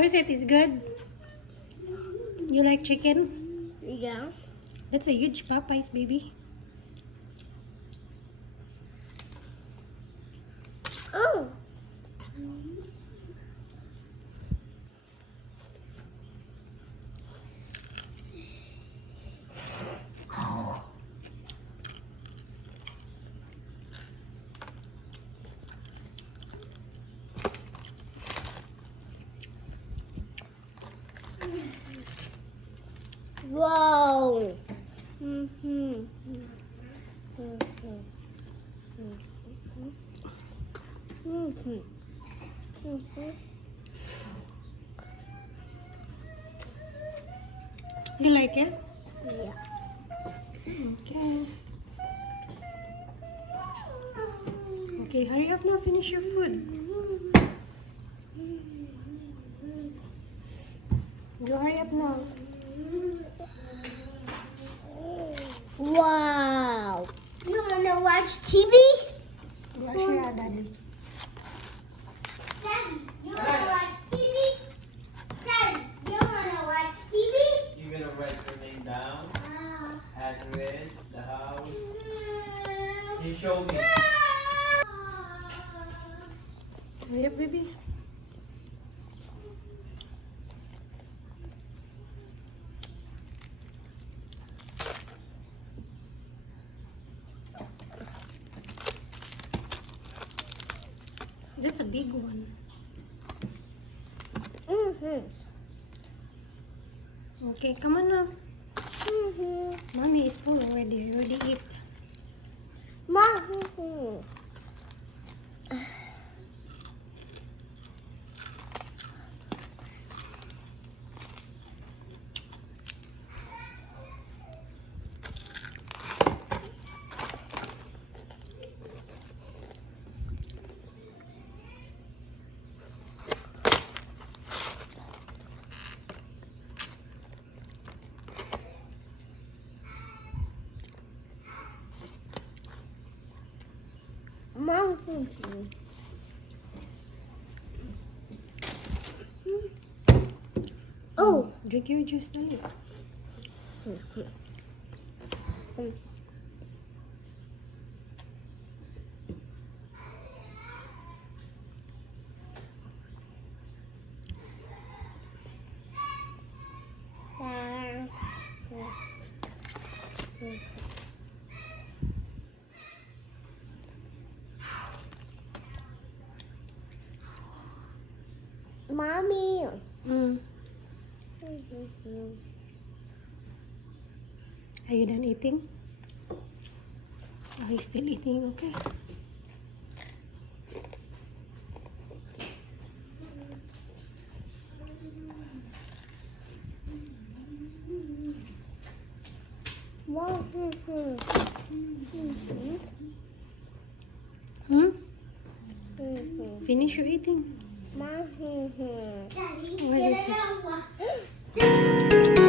How is it? Is good? You like chicken? Yeah. That's a huge Popeyes, baby. Oh. Wow. Mm-hmm. You like it? Yeah. Okay. Okay, hurry up now. Finish your food. Go hurry up now. Wow. You wanna watch TV? Wash your daddy. Dad, you wanna watch TV? Dad, you wanna watch TV? You're gonna write your name down, address, the house. You show me. Hurry up, baby. That's a big one. Okay, come on now. Mommy is full already. You already eat. Mom. Mom. Oh. Drink your juice, dali. Mommy. Are you done eating? Are you still eating? Okay. Mom. Finish your eating. Mom. What is it?